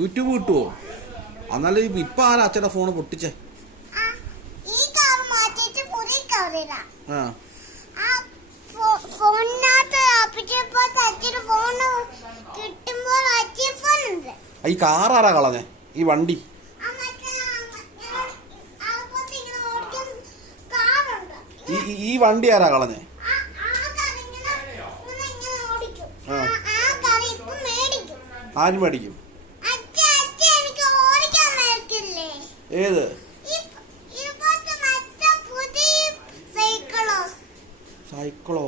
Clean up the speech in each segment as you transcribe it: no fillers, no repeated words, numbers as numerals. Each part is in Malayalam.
യൂട്യൂബ് കിട്ടുവോ? എന്നാലും ഇപ്പൊ ആരാ അച്ഛന്റെ ഫോണ് പൊട്ടിച്ചേ? ഈ കാറാരാ കളഞ്ഞേ? ഈ വണ്ടി ഈ വണ്ടി ആരാ കളഞ്ഞേ? ആര് മേടിക്കും? ഏത് സൈക്കിളോ?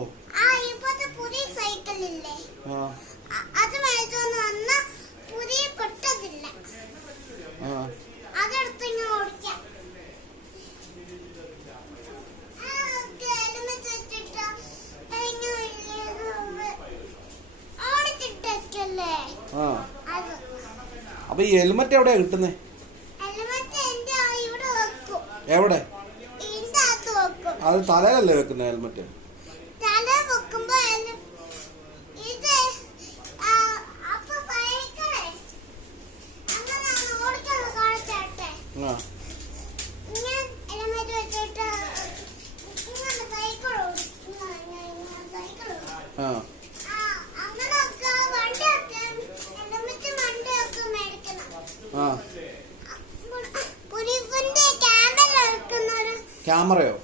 അപ്പൊ ഈ ഹെൽമെറ്റ് എവിടെയാ കിട്ടുന്നേ? എവിടെ? അത് തലയിലല്ലേ വെക്കുന്ന ഹെൽമെറ്റ്? ക്യാമറയോ?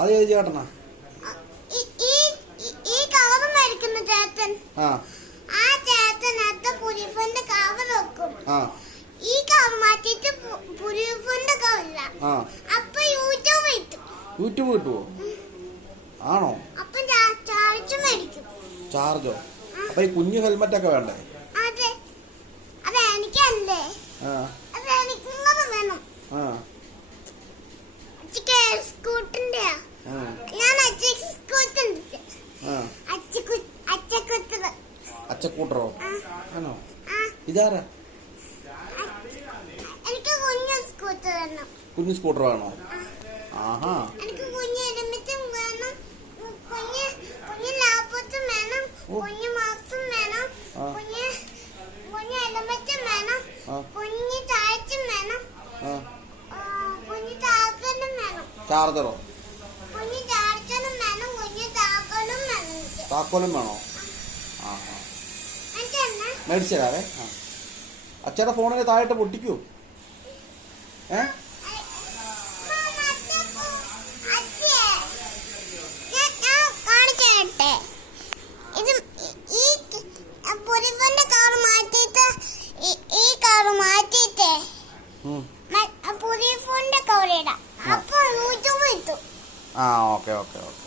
അത് ഏത് ചേട്ടനാ? യൂട്യൂബ് കിട്ടുവോ? ആണോ? ചാർജോ? അപ്പൊ ഈ കുഞ്ഞു ഹെൽമെറ്റ് ഒക്കെ വേണ്ടേ? അച്ചക്കൂട്ടറോ? ആണോ? ഇതാരാ? കുഞ്ഞു സ്കൂട്ടർ വേണോ? ആഹാ. ചാർജറോ? താക്കോലും വേണോ? ആഹാ. മേടിച്ചു തരാവേ. അച്ഛയുടെ ഫോണിന് താഴെ പൊട്ടിക്കൂ. ഓക്കെ.